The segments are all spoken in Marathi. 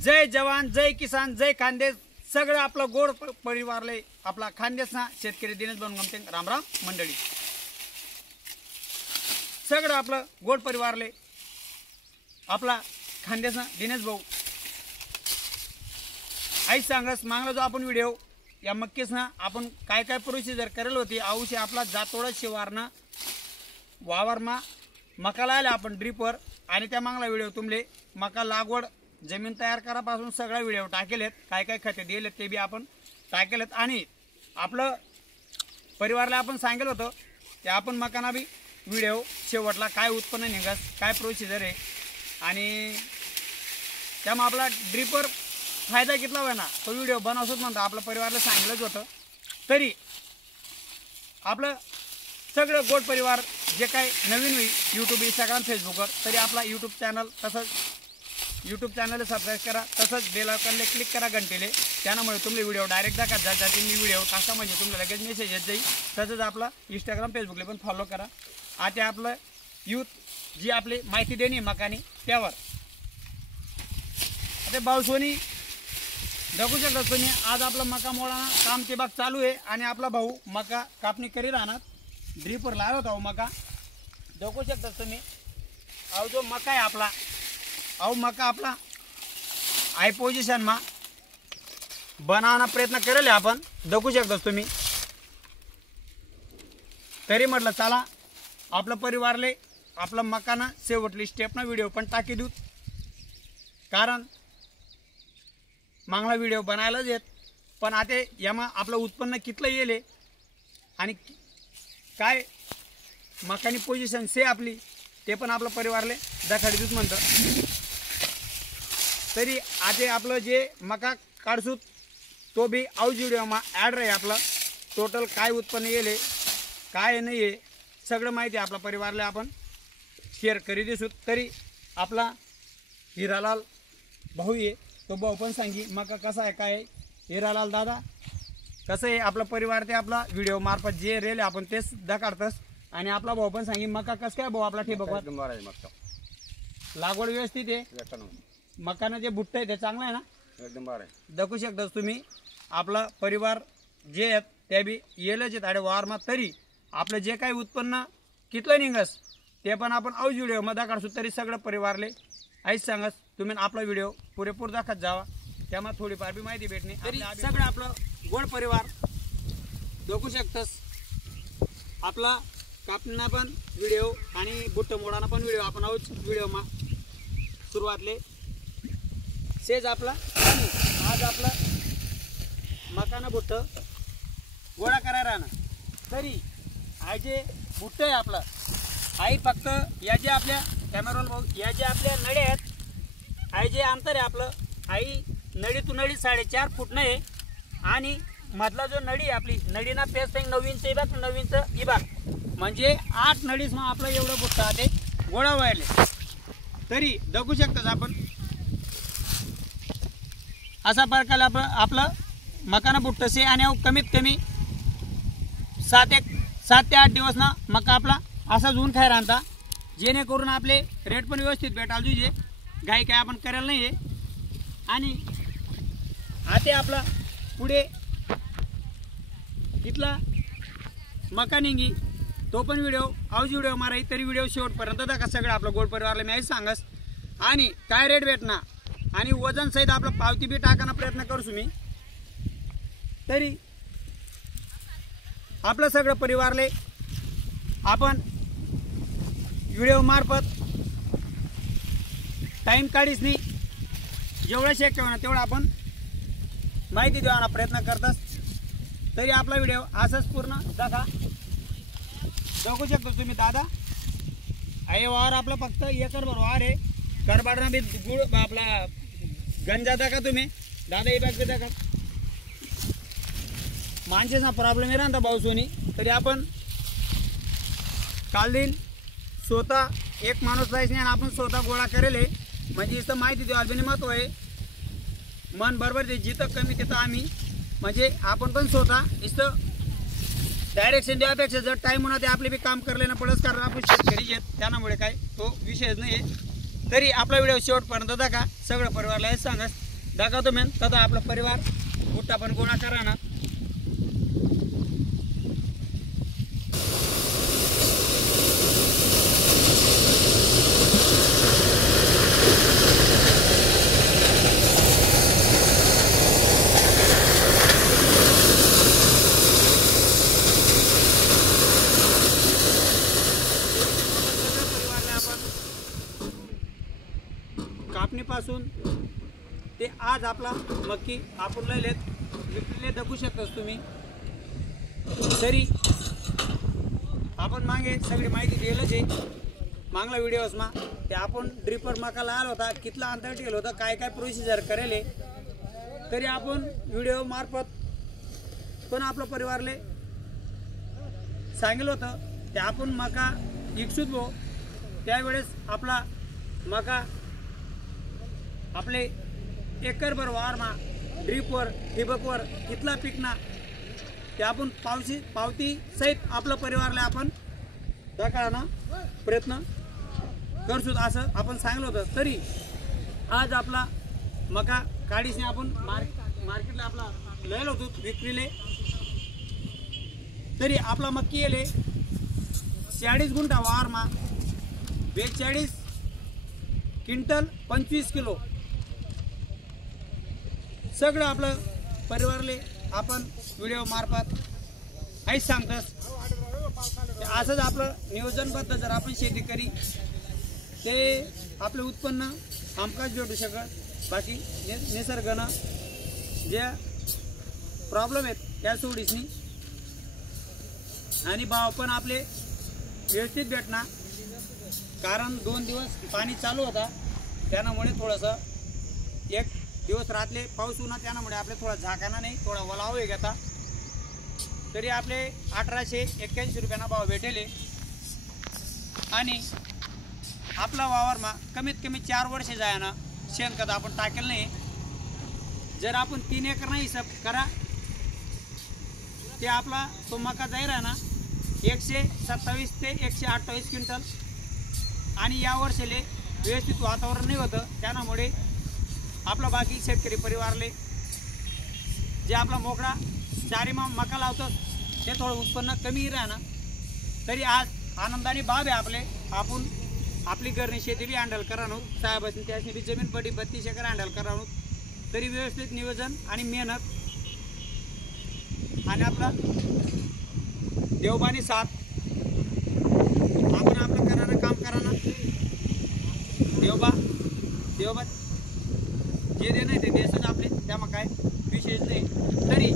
जय जवान जय किसान जय खानदेश सगळं आपलं गोड परिवारले आपला खानदेशना शेतकरी दिनेश बनगमते रामराम मंडळी सगळं आपलं गोड परिवारले आपला खानदेशना दिनेश भाऊ आई सांगस मागला जो आपण व्हिडिओ या मक्केसना आपण काय काय प्रोसिजर करेल होती औषध आपला जातोडा शिवारना वावरमा मका लायला आपण ड्रिपवर आणि त्या मागला व्हिडिओ तुमले मका लागवड जमीन तयार करापासून सगळा व्हिडिओ टाकेलेत काय काय खते दिलेत ते बी आपण टाकेलेत आणि आपलं परिवारला आपण सांगितलं होतं की आपण मकाना बी व्हिडिओ शेवटला काय उत्पन्न निघस काय प्रोसिजर आहे आणि त्यामुळे आपला ड्रिपवर फायदा कितला होय ना तो व्हिडिओ बनवसोच म्हणतो आपल्या परिवाराला सांगितलंच होतं तरी आपलं सगळं गोड परिवार जे काय नवीन होईल यूट्यूब इंस्टाग्राम फेसबुकवर तरी आपला यूट्यूब चॅनल तसंच यूट्यूब चॅनलला सबस्क्राईब करा तसंच बेल आयकॉनला क्लिक करा घंटेले त्यामुळे तुमले व्हिडिओ डायरेक्ट दाखवत जातील मी व्हिडिओ टाका म्हणजे तुम्हाला लगेच मेसेज येत जाईल तसंच आपला इंस्टाग्राम फेसबुकला पण फॉलो करा आता आपलं यूथ जी आपली माहिती देणे मकानी त्यावर आता बावसोनी बघू शकता तुम्ही आज आपला मका मोडाना काम ते बाग चालू आहे आणि आपला भाऊ मका कापणी करी राहणार ड्रिपवर लावला होता मका बघू शकता तुम्ही अहो जो मका आहे आपला अहो मका आपला हाय पोझिशन मा बनावना प्रयत्न करेल आपण बघू शकता तुम्ही तरी म्हटलं चला आपलं परिवारले आपला मकाना शेवटली स्टेपना व्हिडिओ पण टाकी देऊ कारण मागला व्हिडिओ बनायलाच येत पण आता यामा आपलं उत्पन्न कितलं येले आणि काय मकानी पोझिशन से आपली ते पण आपलं परिवारले दाखवडी देऊच म्हणतं तरी आता आपलं जे मका काढसूत तो बी आउज व्हिडिओमा ॲड राही आपलं टोटल काय उत्पन्न येले काय नाही आहे सगळं माहिती आपला परिवारला आपण शेअर करी देसू तरी आपला हिरालाल भाऊ आहे तो भाऊ पण सांगी मका कसा आहे काय हिरालाल दादा कसं आहे आपला परिवार ते आपला व्हिडिओ मार्फत जे रेल आपण तेच दाखवतस आणि आपला भाऊ पण सांगी मका कसं काय भाऊ आपला ठिबक लागवड व्यवस्थित आहे मकानं जे बुट्ट आहे ते चांगलं आहे ना एकदम बरं आहे दाखवू शकता तुम्ही आपला परिवार जे आहेत ते बी येलच आहेत आणि वावरमा तरी आपलं जे काही उत्पन्न कितलं निघस ते पण आपण औज व्हिडिओमध्ये काढसू तरी सगळं परिवारले आईच सांगस तुम्ही आपला व्हिडिओ पुरेपूर दाखवत जावा त्यामुळे थोडीफार बी माहिती भेटणे तरी सगळं आपलं गोड परिवार बघू शकतस आपला कापणीना पण व्हिडिओ आणि बुट्ट मोडाना पण व्हिडिओ आपण औज व्हिडिओमा सुरुवातले सेज आपला आज आपला मकाना बुट्ट गोळा करायला ना तरी हा जे बुट्ट आहे आपलं आई फक्त या जे आपल्या कॅमेराला भाऊ या जे आपल्या नळ्या आहेत आई जे अंतर आहे आपलं आई नळी तू नळी 4.5 फूट आहे आणि मधला जो नळी आहे आपली नळीना पेस 9 इंच इबाग 9 इंच इबाग म्हणजे 8 नळीस मग आपलं एवढं बुट्ट ते गोळा व्हायले तरी बघू शकतात आपण असा प्रकार आपलं मकाना बुट्टसे आणि कमीत कमी 7 ते 8 दिवस ना मका आपला असा झून खाय राहता जेणेकरून आपले रेट पण व्यवस्थित भेटायला पाहिजे गाय काय आपण करायला नाही आहे आणि आता आपला पुढे इथला मका निघी तो पण व्हिडिओ औज व्हिडिओ माराई तरी व्हिडिओ शेवटपर्यंत दाखवा सगळं आपलं गोड परिवारला मी सांगस आणि काय रेट भेटणार आणि वजन सहित आपलं पावती बी टाकायला प्रयत्न करू मी तरी आपलं सगळं परिवारले आपण व्हिडिओ मार्फत टाइम काढीस नाही जेवढं शक्य होणार तेवढं आपण माहिती देवाना प्रयत्न करतस तरी आपला व्हिडिओ असंच पूर्ण दाखवा बघू शकतो तुम्ही दादा आहे वावर आपलं फक्त एकर भर वावर आहे करबाडना बी गुळ आपला गंजा दाखा तुम्ही दादा बॅग बी दाखा माणसेचा प्रॉब्लेम आहे ना भाऊ सोनी तरी आपण काल दिन स्वतः एक माणूस जायच नाही आणि आपण स्वतः गोळा करेल म्हणजे इथं माहिती देऊ अजूनही महत्व आहे मन बरोबर ते जिथं कमी तिथं आम्ही म्हणजे आपण पण स्वतः इथं डायरेक्शन द्यापेक्षा जर टाईम होणार ते आपले बी काम करले ना पडस कारण आपण शेतकरी आहेत त्यामुळे काय तो विषयच नाही आहे तरी आपला व्हिडिओ शेवटपर्यंत दाखवा सगळं परिवारला सांगा दाखवतो मेन तथा आपला परिवार मोठा पण गोळा करा ना. कापणीपासून ते आज आपला मक्की आपण लयलेत विकले दखू शकतोस तुम्ही. तरी आपण मागे सगळी माहिती दिलंच आहे मागला व्हिडिओसमा. ते आपण ड्रिपर मकाला आला होता कितला अंतर ठेवलं होतं काय काय प्रोसिजर करेल तरी आपण व्हिडिओ मार्फत पण आपलं परिवारले सांगितलं होतं. ते आपण मका इच्छुक हो त्यावेळेस आपला मका आपले एकरभर वावरमा ड्रीपवर ठिबकवर कितला पिकना ते आपण पावती सहित आपलं परिवारला आपण दाखवण्याचा प्रयत्न करसू असं आपण सांगितलं होतं. तरी आज आपला मका काढीसने आपण मार्केटला आपला लयल होतो विक्रीले. तरी आपला मक्की येले 40 गुंठा वावरमा 42 क्विंटल 25 किलो सगळं आपलं परिवारले आपण व्हिडिओ मार्फत काहीच सांगतस. असंच आपलं नियोजनबद्ध जर आपण शेती करी ते आपलं उत्पन्न हमखास भेटू शकत. बाकी निसर्गानं जे प्रॉब्लेम आहेत त्या सोडीसनी आणि भाव पण आपले व्यवस्थित भेटणार. कारण 2 दिवस पाणी चालू होता त्यामुळे थोडंसं एक दिवस रातले पाऊस उन्हा त्यामुळे आपले थोडा झाकाना नाही थोडा वलाव आहे घेता. तरी आपले 1881 रुपयांना भाव भेटेले. आणि आपला वावरमा कमीत कमी 4 वर्ष जायना शेणखत आपण टाकेल नाही. जर आपण 3 एकर नाही हिसाब करा ते आपला तो मका जाईल ना 127 ते 128 क्विंटल. आणि या वर्षाले व्यवस्थित वातावरण नाही होतं त्यामुळे आपला बाकी शेतकरी परिवारले जे आपला मोकळा चारीमा मका लावतो ते थोडं उत्पन्न कमी राहणार. तरी आज आनंदाने बाब आहे आपले आपण आपली घरनी शेती बी हँडल करा नो साहेबांनी त्याची बी जमीन पडी 32 एकर हँडल करा नो. तरी व्यवस्थित नियोजन आणि मेहनत आणि आपला देवबानी साथ आपण आपलं कराना काम कराना देवबा जे दे नाही ते देशच आपले त्यामुळे काय विशेष नाही. तरी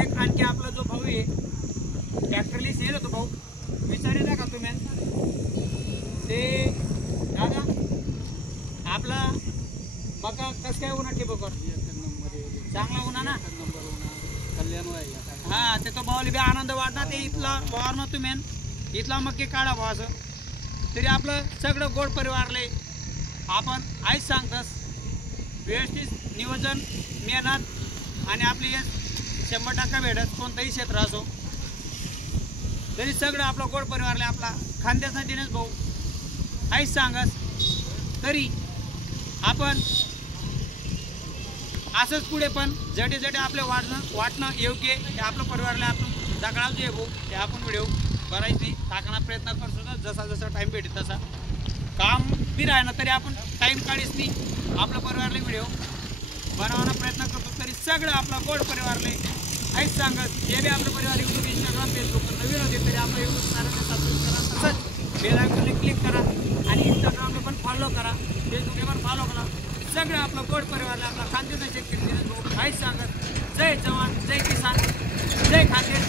एक आणखी आपला जो भाऊ आहे फॅक्टरीला सेल होतो भाऊ विचारे ना का तुम्ही ते दादा आपला मका कसं काय उन्हा ठिबकवर चांगला उन्हा ना हा ते तो भाऊला बी आनंद वाटला ते इथला वावर न तुम्ही इथला मक्की काढा भाऊ असं. तरी आपलं सगळं गोड परिवारले आपण आईच सांगतस व्यवस्थित नियोजन मेहनत आणि आपली 100% भेटत कोणतंही क्षेत्र असो. तरी सगळं आपलं गोड परिवारले आपला खांद्यासाठीच भाऊ आईच सांगस. तरी आपण असंच पुढे पण जडे आपले वाटणं योग्य ते आपलं परिवारला आपण दगडाव जे भाऊ ते आपण व्हिडिओ करायच नाही टाकण्याचा प्रयत्न करतो. जसा टाईम भेटेल तसा काम बी राहणार तरी आपण टाईम काढीच नाही आपलं परिवारले व्हिडिओ बनवण्याचा प्रयत्न करतो. तरी सगळं आपला गोड परिवारले ऐक सांगत जे बी आपलं परिवार यूट्यूब इंस्टाग्राम फेसबुकवर नवीन होते तरी आपलं यूट्यूब चॅनलला सबस्क्राईब करा. तसंच बेल आयकॉनला क्लिक करा आणि इंस्टाग्रामला पण फॉलो करा फेसबुकला पण फॉलो करा. सगळं आपलं गोड परिवारला आपला खानदेश शेतकरी ऐक सांगत जय जवान जय किसान जय खानदेश.